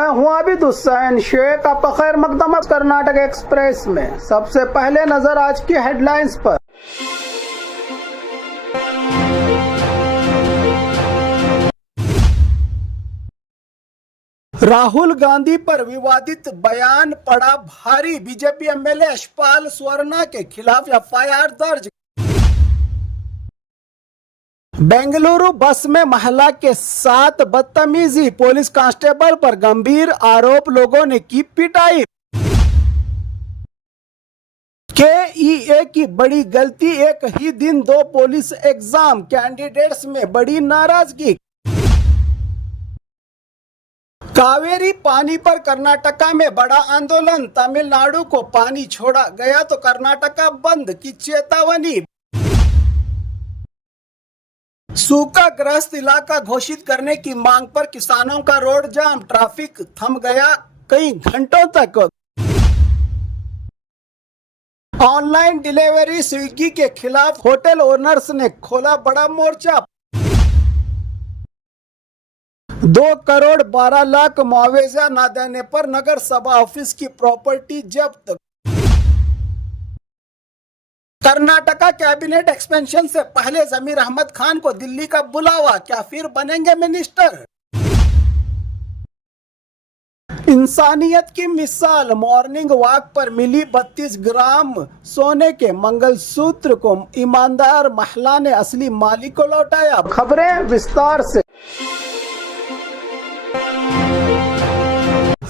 मैं हूं आबिद हुसैन शेख। आपका खैर मकदम कर्नाटक एक्सप्रेस में। सबसे पहले नजर आज की हेडलाइंस पर। राहुल गांधी पर विवादित बयान पड़ा भारी। बीजेपी एमएलए यशपाल स्वर्णा के खिलाफ एफआईआर दर्ज। बेंगलुरु बस में महिला के साथ बदतमीजी, पुलिस कांस्टेबल पर गंभीर आरोप, लोगों ने की पिटाई। केईए की बड़ी गलती, एक ही दिन 2 पुलिस एग्जाम, कैंडिडेट्स में बड़ी नाराजगी। कावेरी पानी पर कर्नाटका में बड़ा आंदोलन, तमिलनाडु को पानी छोड़ा गया तो कर्नाटका बंद की चेतावनी। सूखाग्रस्त इलाका घोषित करने की मांग पर किसानों का रोड जाम, ट्रैफिक थम गया कई घंटों तक। ऑनलाइन डिलीवरी स्विगी के खिलाफ होटल ओनर्स ने खोला बड़ा मोर्चा। 2 करोड़ 12 लाख मुआवजा न देने पर नगर सभा ऑफिस की प्रॉपर्टी जब्त। कर्नाटका कैबिनेट एक्सपेंशन से पहले जमीर अहमद खान को दिल्ली का बुलावा, क्या फिर बनेंगे मिनिस्टर? इंसानियत की मिसाल, मॉर्निंग वॉक पर मिली 32 ग्राम सोने के मंगलसूत्र को ईमानदार महिला ने असली मालिक को लौटाया। खबरें विस्तार से।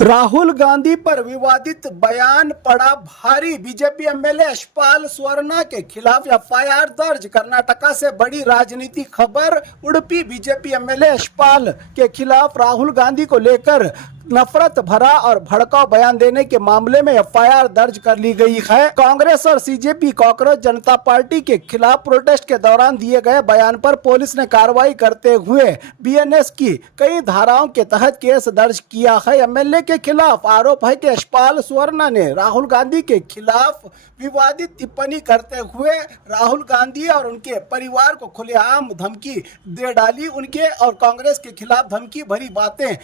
राहुल गांधी पर विवादित बयान पड़ा भारी। बीजेपी एमएलए यशपाल स्वर्णा के खिलाफ एफआईआर दर्ज। कर्नाटका से बड़ी राजनीतिक खबर। उडुपी बीजेपी एमएलए यशपाल के खिलाफ राहुल गांधी को लेकर नफरत भरा और भड़काऊ बयान देने के मामले में एफआईआर दर्ज कर ली गई है। कांग्रेस और सीजेपी कॉकरोच जनता पार्टी के खिलाफ प्रोटेस्ट के दौरान दिए गए बयान पर पुलिस ने कार्रवाई करते हुए बीएनएस की कई धाराओं के तहत केस दर्ज किया है। एमएलए के खिलाफ आरोप है कि यशपाल स्वर्णा ने राहुल गांधी के खिलाफ विवादित टिप्पणी करते हुए राहुल गांधी और उनके परिवार को खुलेआम धमकी दे डाली। उनके और कांग्रेस के खिलाफ धमकी भरी बातें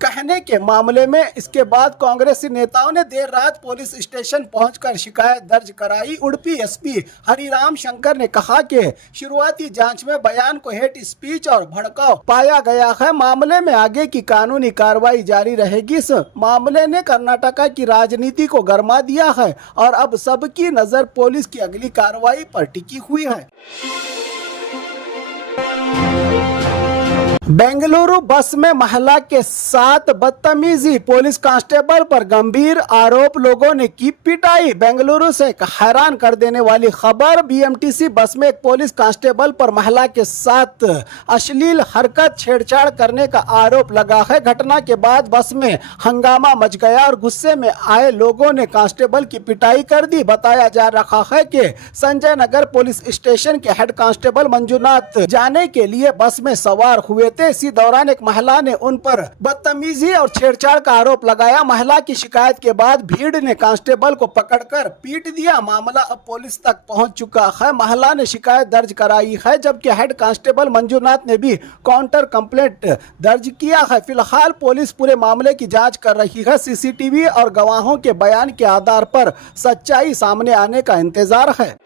कहने के मामले में इसके बाद कांग्रेसी नेताओं ने देर रात पुलिस स्टेशन पहुंचकर शिकायत दर्ज कराई। उडुपी एसपी हरिराम शंकर ने कहा कि शुरुआती जांच में बयान को हेट स्पीच और भड़काऊ पाया गया है। मामले में आगे की कानूनी कार्रवाई जारी रहेगी। इस मामले ने कर्नाटका की राजनीति को गरमा दिया है और अब सबकी नजर पुलिस की अगली कार्रवाई पर टिकी हुई है। बेंगलुरु बस में महिला के साथ बदतमीजी, पुलिस कांस्टेबल पर गंभीर आरोप, लोगों ने की पिटाई। बेंगलुरु से एक हैरान कर देने वाली खबर। बीएमटीसी बस में एक पुलिस कांस्टेबल पर महिला के साथ अश्लील हरकत, छेड़छाड़ करने का आरोप लगा है। घटना के बाद बस में हंगामा मच गया और गुस्से में आए लोगों ने कांस्टेबल की पिटाई कर दी। बताया जा रहा है कि संजय नगर पुलिस स्टेशन के हेड कांस्टेबल मंजुनाथ जाने के लिए बस में सवार हुए थे। इसी दौरान एक महिला ने उन पर बदतमीजी और छेड़छाड़ का आरोप लगाया। महिला की शिकायत के बाद भीड़ ने कांस्टेबल को पकड़कर पीट दिया। मामला अब पुलिस तक पहुंच चुका है। महिला ने शिकायत दर्ज कराई है, जबकि हेड कांस्टेबल मंजुनाथ ने भी काउंटर कंप्लेंट दर्ज किया है। फिलहाल पुलिस पूरे मामले की जांच कर रही है। सीसीटीवी और गवाहों के बयान के आधार पर सच्चाई सामने आने का इंतजार है।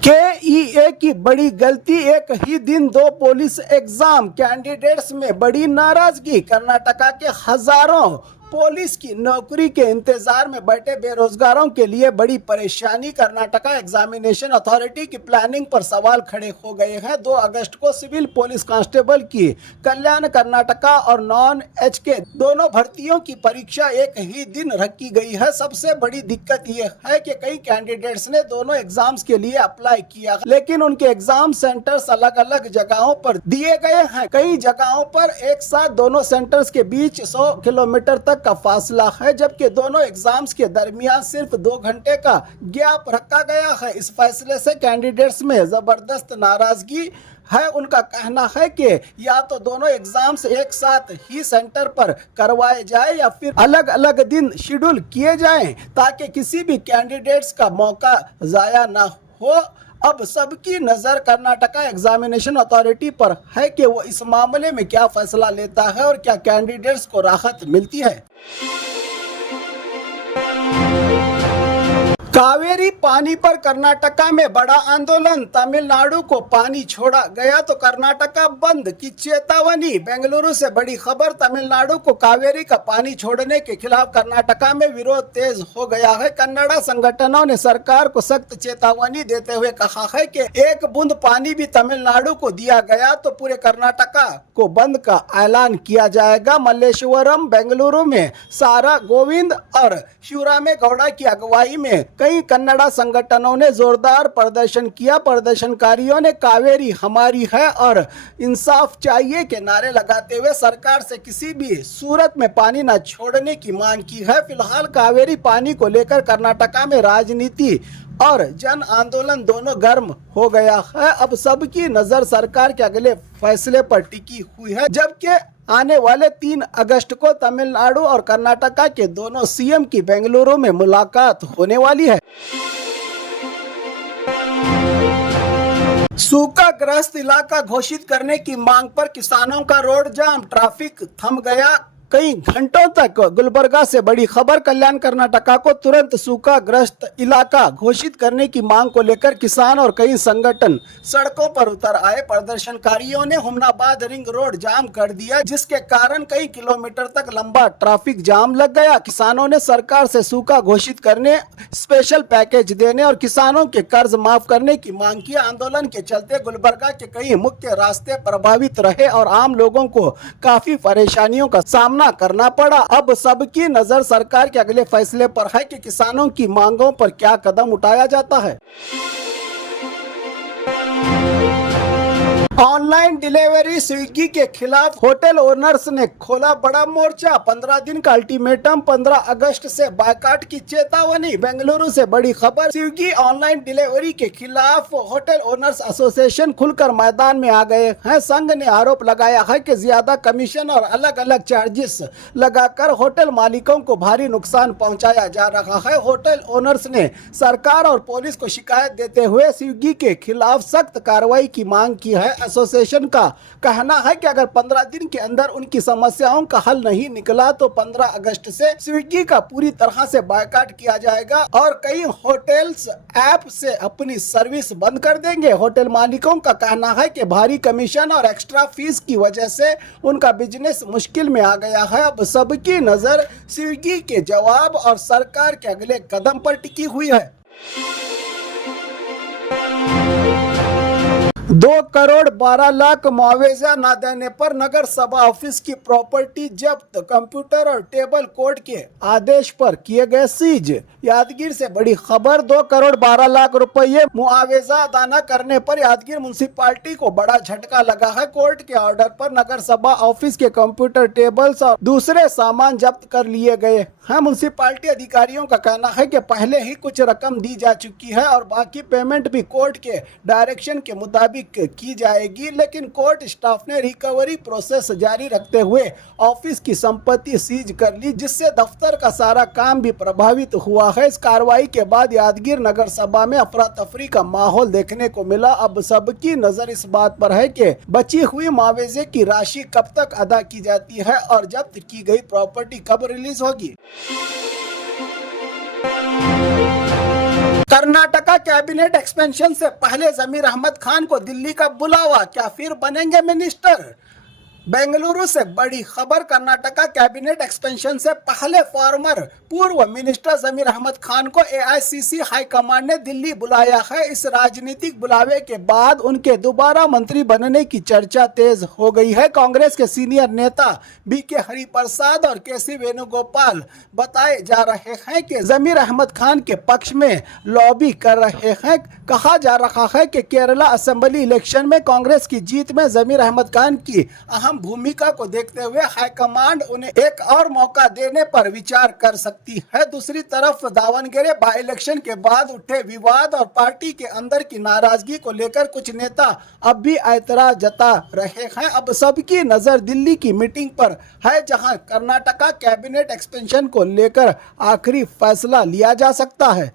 केईए की बड़ी गलती, एक ही दिन 2 पुलिस एग्जाम, कैंडिडेट्स में बड़ी नाराजगी। कर्नाटका के हजारों पुलिस की नौकरी के इंतजार में बैठे बेरोजगारों के लिए बड़ी परेशानी। कर्नाटका एग्जामिनेशन अथॉरिटी की प्लानिंग पर सवाल खड़े हो गए हैं। 2 अगस्त को सिविल पुलिस कांस्टेबल की कल्याण कर्नाटका और नॉन एचके दोनों भर्तियों की परीक्षा एक ही दिन रखी गई है। सबसे बड़ी दिक्कत यह है कि कई कैंडिडेट्स ने दोनों एग्जाम्स के लिए अप्लाई किया, लेकिन उनके एग्जाम सेंटर्स अलग अलग जगहों पर दिए गए हैं। कई जगहों पर एक साथ दोनों सेंटर्स के बीच 100 किलोमीटर तक का फासला है, जबकि दोनों एग्जाम्स के दरमियान सिर्फ 2 घंटे का गैप रखा गया है। इस फैसले से कैंडिडेट्स में जबरदस्त नाराजगी है। उनका कहना है कि या तो दोनों एग्जाम्स एक साथ ही सेंटर पर करवाए जाए या फिर अलग अलग दिन शेड्यूल किए जाएं, ताकि किसी भी कैंडिडेट्स का मौका जाया ना हो। अब सबकी नजर कर्नाटका एग्जामिनेशन अथॉरिटी पर है कि वो इस मामले में क्या फैसला लेता है और क्या कैंडिडेट्स को राहत मिलती है। कावेरी पानी पर कर्नाटका में बड़ा आंदोलन, तमिलनाडु को पानी छोड़ा गया तो कर्नाटका बंद की चेतावनी। बेंगलुरु से बड़ी खबर, तमिलनाडु को कावेरी का पानी छोड़ने के खिलाफ कर्नाटका में विरोध तेज हो गया है। कन्नड़ा संगठनों ने सरकार को सख्त चेतावनी देते हुए कहा है कि एक बूंद पानी भी तमिलनाडु को दिया गया तो पूरे कर्नाटका को बंद का ऐलान किया जाएगा। मल्लेश्वरम, बेंगलुरु में सारा गोविंद और शिवरामे गौड़ा की अगुवाई में कई कन्नड़ा संगठनों ने जोरदार प्रदर्शन किया। प्रदर्शनकारियों ने कावेरी हमारी है और इंसाफ चाहिए के नारे लगाते हुए सरकार से किसी भी सूरत में पानी न छोड़ने की मांग की है। फिलहाल कावेरी पानी को लेकर कर्नाटका में राजनीति और जन आंदोलन दोनों गर्म हो गया है। अब सबकी नजर सरकार के अगले फैसले पर टिकी हुई है, जबकि आने वाले 3 अगस्त को तमिलनाडु और कर्नाटका के दोनों सीएम की बेंगलुरु में मुलाकात होने वाली है। सूखाग्रस्त इलाका घोषित करने की मांग पर किसानों का रोड जाम, ट्रैफिक थम गया कई घंटों तक। गुलबर्गा से बड़ी खबर, कल्याण कर्नाटका को तुरंत सूखाग्रस्त इलाका घोषित करने की मांग को लेकर किसान और कई संगठन सड़कों पर उतर आए। प्रदर्शनकारियों ने हुमनाबाद रिंग रोड जाम कर दिया, जिसके कारण कई किलोमीटर तक लंबा ट्रैफिक जाम लग गया। किसानों ने सरकार से सूखा घोषित करने, स्पेशल पैकेज देने और किसानों के कर्ज माफ करने की मांग की। आंदोलन के चलते गुलबर्गा के कई मुख्य रास्ते प्रभावित रहे और आम लोगों को काफी परेशानियों का सामना करना पड़ा। अब सबकी नजर सरकार के अगले फैसले पर है कि किसानों की मांगों पर क्या कदम उठाया जाता है। ऑनलाइन डिलीवरी स्विगी के खिलाफ होटल ओनर्स ने खोला बड़ा मोर्चा, 15 दिन का अल्टीमेटम, 15 अगस्त से बायकॉट की चेतावनी। बेंगलुरु से बड़ी खबर, स्विगी ऑनलाइन डिलीवरी के खिलाफ होटल ओनर्स एसोसिएशन खुलकर मैदान में आ गए हैं। संघ ने आरोप लगाया है कि ज्यादा कमीशन और अलग अलग चार्जेस लगाकर होटल मालिकों को भारी नुकसान पहुंचाया जा रहा है। होटल ओनर्स ने सरकार और पुलिस को शिकायत देते हुए स्विगी के खिलाफ सख्त कार्रवाई की मांग की है। एसोसिएशन का कहना है कि अगर 15 दिन के अंदर उनकी समस्याओं का हल नहीं निकला तो 15 अगस्त से स्विगी का पूरी तरह से बायकॉट किया जाएगा और कई होटल्स ऐप से अपनी सर्विस बंद कर देंगे। होटल मालिकों का कहना है कि भारी कमीशन और एक्स्ट्रा फीस की वजह से उनका बिजनेस मुश्किल में आ गया है। अब सबकी नजर स्विगी के जवाब और सरकार के अगले कदम पर टिकी हुई है। 2 करोड़ 12 लाख मुआवजा न देने पर नगर सभा ऑफिस की प्रॉपर्टी जब्त, कंप्यूटर और टेबल कोर्ट के आदेश पर किए गए सीज। यादगीर से बड़ी खबर, 2 करोड़ 12 लाख रुपए मुआवजा अदा न करने पर यादगीर म्युनिसिपालिटी को बड़ा झटका लगा है। कोर्ट के ऑर्डर पर नगर सभा ऑफिस के कंप्यूटर, टेबल्स और दूसरे सामान जब्त कर लिए गए हैं। म्युनिसिपालिटी अधिकारियों का कहना है कि पहले ही कुछ रकम दी जा चुकी है और बाकी पेमेंट भी कोर्ट के डायरेक्शन के मुताबिक की जाएगी, लेकिन कोर्ट स्टाफ ने रिकवरी प्रोसेस जारी रखते हुए ऑफिस की संपत्ति सीज कर ली, जिससे दफ्तर का सारा काम भी प्रभावित हुआ है। इस कार्रवाई के बाद यादगीर नगर सभा में अफरा तफरी का माहौल देखने को मिला। अब सबकी नजर इस बात पर है कि बची हुई मुआवजे की राशि कब तक अदा की जाती है और जब्त की गई प्रॉपर्टी कब रिलीज होगी। कर्नाटका कैबिनेट एक्सपेंशन से पहले जमीर अहमद खान को दिल्ली का बुलावा, क्या फिर बनेंगे मिनिस्टर? बेंगलुरु से बड़ी खबर, कर्नाटका कैबिनेट एक्सपेंशन से पहले फॉर्मर पूर्व मिनिस्टर जमीर अहमद खान को एआईसीसी हाईकमांड ने दिल्ली बुलाया है। इस राजनीतिक बुलावे के बाद उनके दोबारा मंत्री बनने की चर्चा तेज हो गई है। कांग्रेस के सीनियर नेता बीके हरिप्रसाद और केसी वेणुगोपाल बताए जा रहे हैं कि जमीर अहमद खान के पक्ष में लॉबी कर रहे हैं। कहा जा रहा है कि केरला असेंबली इलेक्शन में कांग्रेस की जीत में जमीर अहमद खान की अहम भूमिका को देखते हुए हाईकमांड उन्हें एक और मौका देने पर विचार कर सकती है। दूसरी तरफ दावणगेरे बाई इलेक्शन के बाद उठे विवाद और पार्टी के अंदर की नाराजगी को लेकर कुछ नेता अब भी ऐतराज जता रहे हैं। अब सबकी नजर दिल्ली की मीटिंग पर है, जहां कर्नाटका कैबिनेट एक्सपेंशन को लेकर आखिरी फैसला लिया जा सकता है।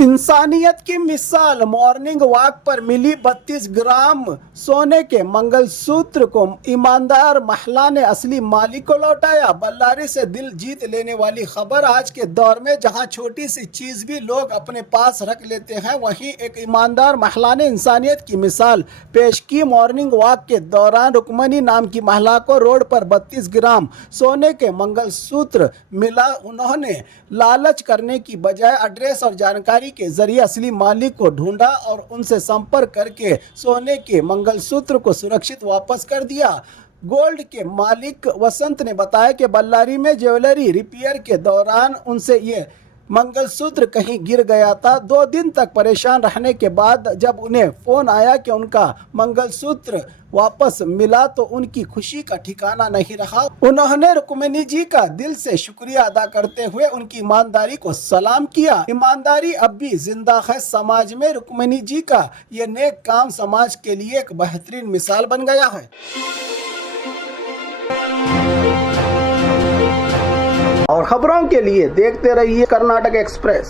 इंसानियत की मिसाल, मॉर्निंग वॉक पर मिली 32 ग्राम सोने के मंगलसूत्र को ईमानदार महिला ने असली मालिक को लौटाया। बल्लारी से दिल जीत लेने वाली खबर। आज के दौर में जहां छोटी सी चीज भी लोग अपने पास रख लेते हैं, वहीं एक ईमानदार महिला ने इंसानियत की मिसाल पेश की। मॉर्निंग वॉक के दौरान रुक्मणी नाम की महिला को रोड पर 32 ग्राम सोने के मंगलसूत्र मिला। उन्होंने लालच करने की बजाय एड्रेस और जानकारी के जरिए असली मालिक को ढूंढा और उनसे संपर्क करके सोने के मंगलसूत्र को सुरक्षित वापस कर दिया। गोल्ड के मालिक वसंत ने बताया कि बल्लारी में ज्वेलरी रिपेयर के दौरान उनसे ये मंगलसूत्र कहीं गिर गया था। 2 दिन तक परेशान रहने के बाद जब उन्हें फोन आया कि उनका मंगलसूत्र वापस मिला तो उनकी खुशी का ठिकाना नहीं रहा। उन्होंने रुक्मिणी जी का दिल से शुक्रिया अदा करते हुए उनकी ईमानदारी को सलाम किया। ईमानदारी अब भी जिंदा है समाज में। रुक्मिणी जी का ये नेक काम समाज के लिए एक बेहतरीन मिसाल बन गया है। और खबरों के लिए देखते रहिए कर्नाटक एक्सप्रेस।